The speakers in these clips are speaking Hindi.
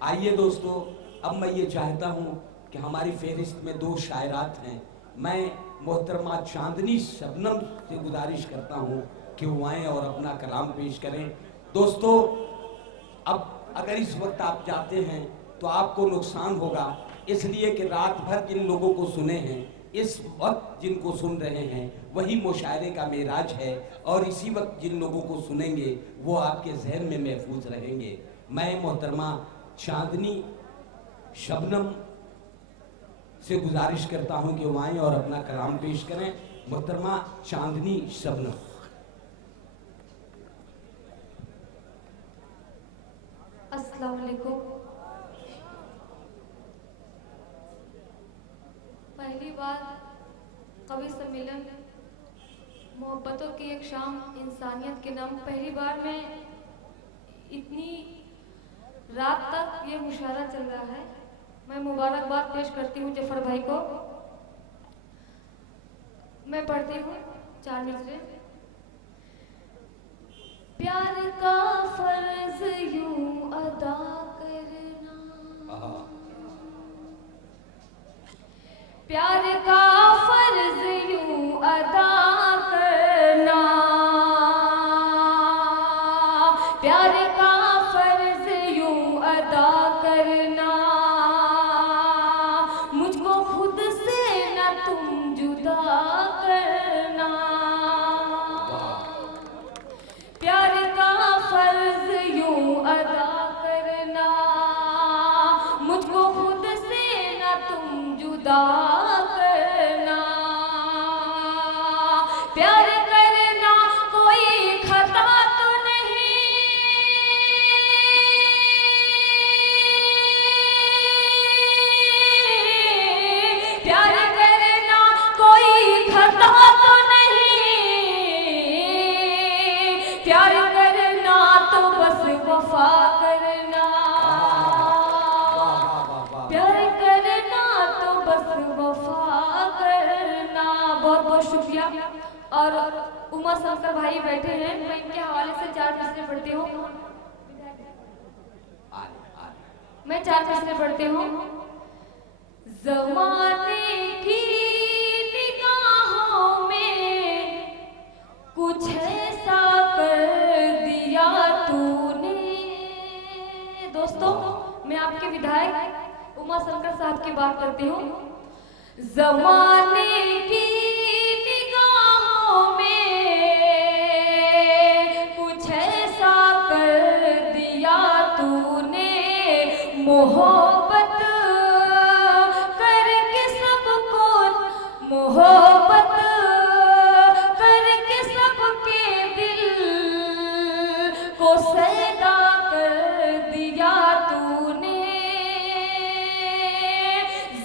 आइए दोस्तों, अब मैं ये चाहता हूँ कि हमारी फहरिस्त में 2 शायरात हैं। मैं मोहतरमा चांदनी शबनम से गुजारिश करता हूँ कि वो आएँ और अपना कलाम पेश करें। दोस्तों, अब अगर इस वक्त आप जाते हैं तो आपको नुकसान होगा, इसलिए कि रात भर जिन लोगों को सुने हैं, इस वक्त जिनको सुन रहे हैं वही मुशायरे का मेराज है, और इसी वक्त जिन लोगों को सुनेंगे वो आपके जहन में महफूज रहेंगे। मैं मोहतरमा चांदनी शबनम से गुजारिश करता हूं कि वो आएं और अपना कलाम पेश करें। मोहतरमा चांदनी शबनम। अस्सलाम वालेकुम। पहली बार कवि सम्मेलन मोहब्बतों की एक शाम इंसानियत के नाम, पहली बार मैं इतनी रात तक ये मुशायरा चल रहा है। मैं मुबारकबाद पेश करती हूँ जफर भाई को। मैं पढ़ती हूँ 4 मिसरे। प्यार का फर्ज यूं अदा करना, प्यार का फर्ज यूं अदा करना, प्यार का फर्ज यूं अदा करना, मुझको खुद से न तुम जुदा करना। प्यार का फर्ज यूं अदा करना, मुझको खुद से न तुम जुदा करना। प्यार करना कोई खता तो नहीं, प्यार करना कोई खता तो नहीं, प्यार करना तो बस वफा करना, प्यार करना तो बस वफा करना। बहुत बहुत शुक्रिया। और उमा शंकर भाई बैठे हैं, मैं इनके हवाले से 4 मिसरे पढ़ती हूँ। मैं 4 मिसरे पढ़ती हूँ। ज़माने की निगाहों में कुछ ऐसा कर दिया तूने। दोस्तों, मैं आपके विधायक उमा शंकर साहब की बात करती हूँ। ज़माने की निगाहों में कुछ ऐसा कर दिया तूने, मोहब्बत करके सबको, मोहब्बत करके सबके दिल को सैदा कर दिया तूने।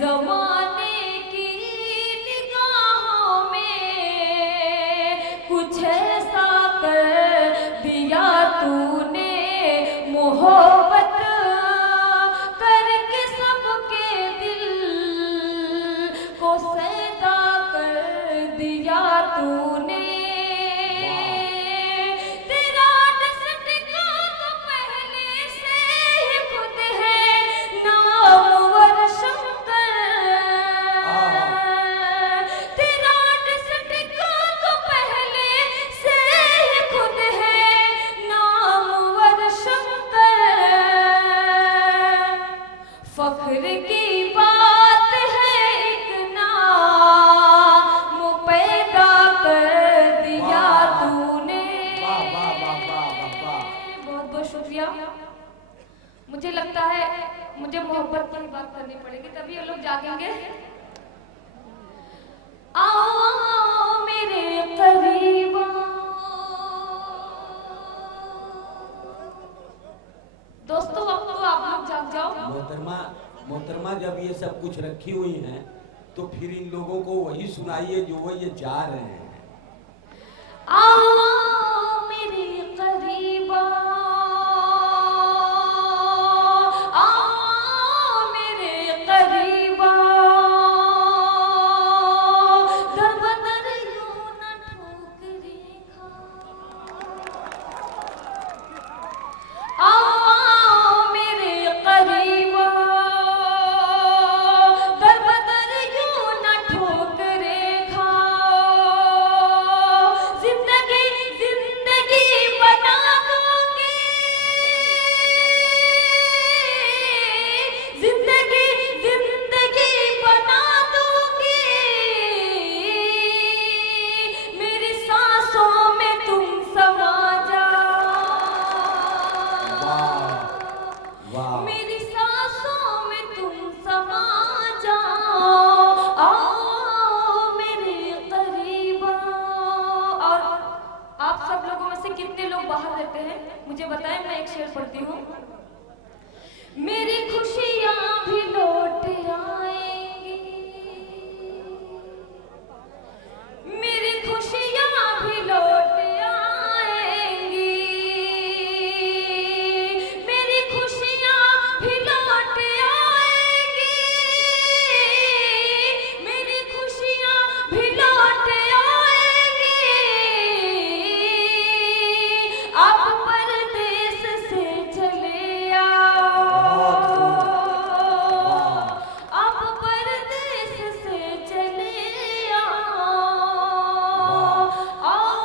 ज़माने की निगाहों में कुछ ऐसा कर दिया तूने, मोहब्बत करके सबके दिल को सैदा कर दिया तूने। तेरा डसटिका तो पहले से ही खुद है नामवर शंकर। तेरा डसटिका तो पहले से ही खुद है नामवर शंकर। फख्र की बात है एक नाम पैदा कर दिया तूने। बहुत बहुत शुक्रिया। मुझे लगता है मुझे मोहब्बत की बात करनी पड़ेगी, तभी ये लोग जागेंगे। आओ आओ मेरे करीब आओ। दोस्तों, अब तो आप लोग जाग जाओ। मोहतरमा जब ये सब कुछ रखी हुई हैं तो फिर इन लोगों को वही सुनाइए जो वो ये जा रहे हैं। आओ आओ मेरे करीब आओ, आओ मेरे करीब आओ, दर बदर यूं न ठोकरें खाओ। आओ आओ मेरे करीब वाह। मेरी सांसों में तुम समा जाओ, आओ मेरे करीब आओ। और आप सब लोगों में से कितने लोग बाहर रहते हैं मुझे बताएं, मैं एक शेर पढ़ती हूँ। मेरी खुशियाँ भी लौट आएंगी, मेरी खुशियाँ भी लौट आएंगी, मेरी खुशियाँ भी लौट आएंगी, मेरी खुशियाँ भी लौट आएंगी। आप परदेस से चले आओ, आप परदेस से चले आओ, आओ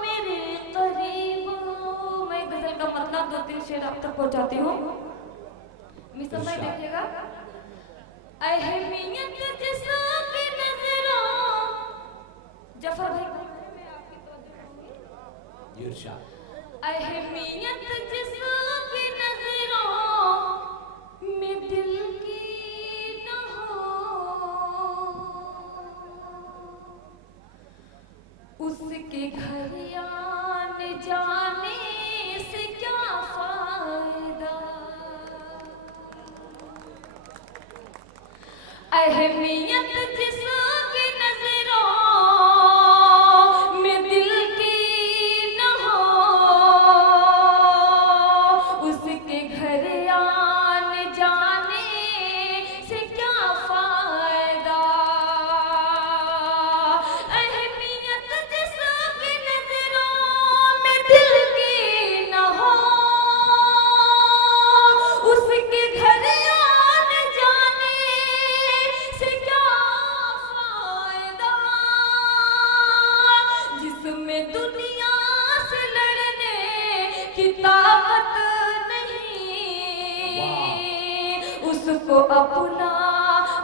मेरे करीब। मैं गजल का मतलब 2-3 शेर आप तक पहुंचाती हूँ, मिसल भाई देखिएगा। अहमियत जिसकी नजरों, जफर भाई मैं आपकी तवज्जो करूंगी। इरशाद। अहमियत जिसकी नजरों में दिल की न हो, उसके घर आने जाने से क्या फायदा। अहमियत जिसकी नजरों में दिल की न हो, उसके घर आने जाने से क्या फायदा। अहमियत जिसकी नजरों में दिल की न हो, उसके घर आने जाने से क्या फायदा। जिसमें दुनिया से लड़ने की ताकत नहीं, उसको अपना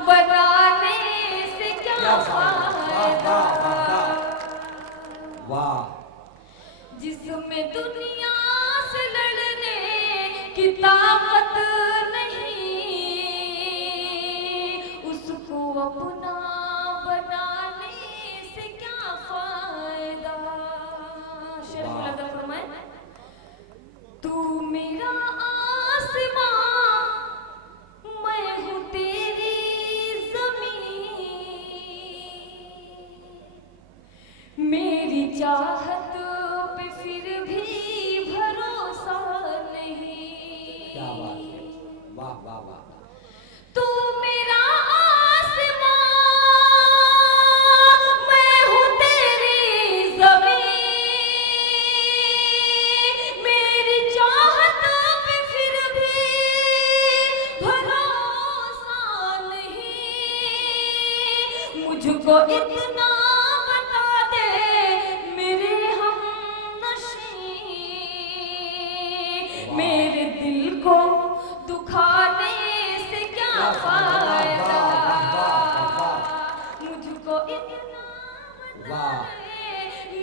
बनाने से क्या फायदा। वाह। जिसमें दुनिया से लड़ने की ताकत नहीं, उसको अपना बनाने से क्या फायदा। शेर मुलाजा फरमाए। तू मेरा आसमां, मैं हूँ तेरी जमीन, मेरी चाहत पे फिर भी भरोसा नहीं। क्या बात है, वाह वाह वाह। तू मेरा आसमां, मैं हूँ तेरी जमीन, मेरी चाहत पे फिर भी भरोसा नहीं। मुझको इतना बता दे मेरे हमनशी, मेरे दिल को दुखाने से क्या फायदा। मुझको इतना बता दे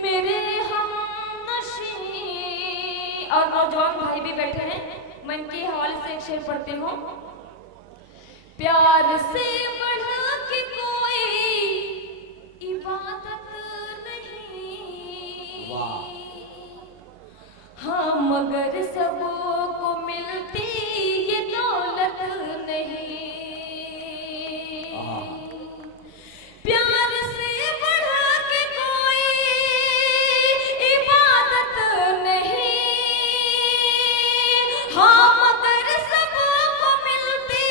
मेरे हमनशी। और नौजवान भाई भी बैठे हैं, मैं इनके हवाले से एक शेर पढ़ती हूँ। प्यार से बढ़ के कोई इबादत नहीं, वाह। हाँ मगर सबको मिलती ये दौलत नहीं। प्यार से बढ़ के कोई इबादत नहीं, हाँ मगर सबको मिलती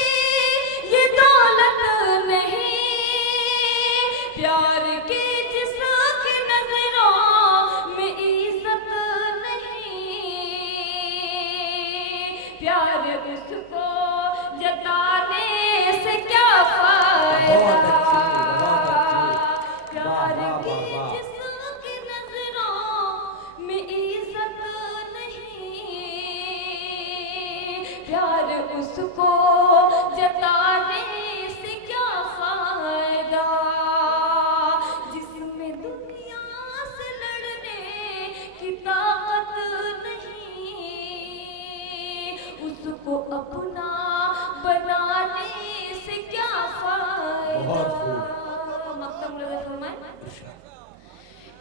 ये दौलत नहीं। प्यार की जिसकी नजरों में इज्जत नहीं, प्यार उसको जताने से क्या फायदा। प्यार की जिसकी नजरों में इज्जत नहीं, प्यार उसको जताने से क्या फायदा। जिसमें दुनिया से लड़ने की ताकत नहीं, उसको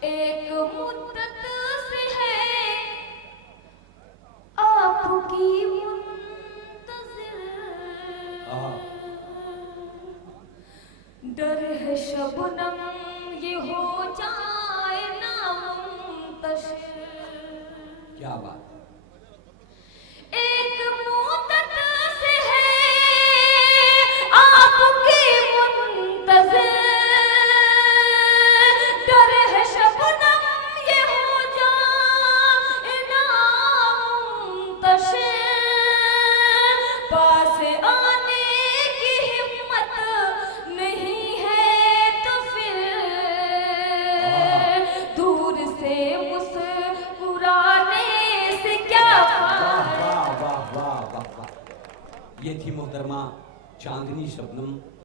एक मुद्दत से है आपकी मुंतज़िर, डर है शबनम ये हो जाए ना मुंतशिर। क्या बात। एक मुद्दत से है आपकी मुंतज़िर, डर है शबनम ये हो जाए ना मुंतशिर। पास आने की हिम्मत नहीं है तो फिर दूर से मुस्कुराने से क्या वाह वाह वाह वाह वाह वाह। ये थी मोहतरमा चांदनी शबनम।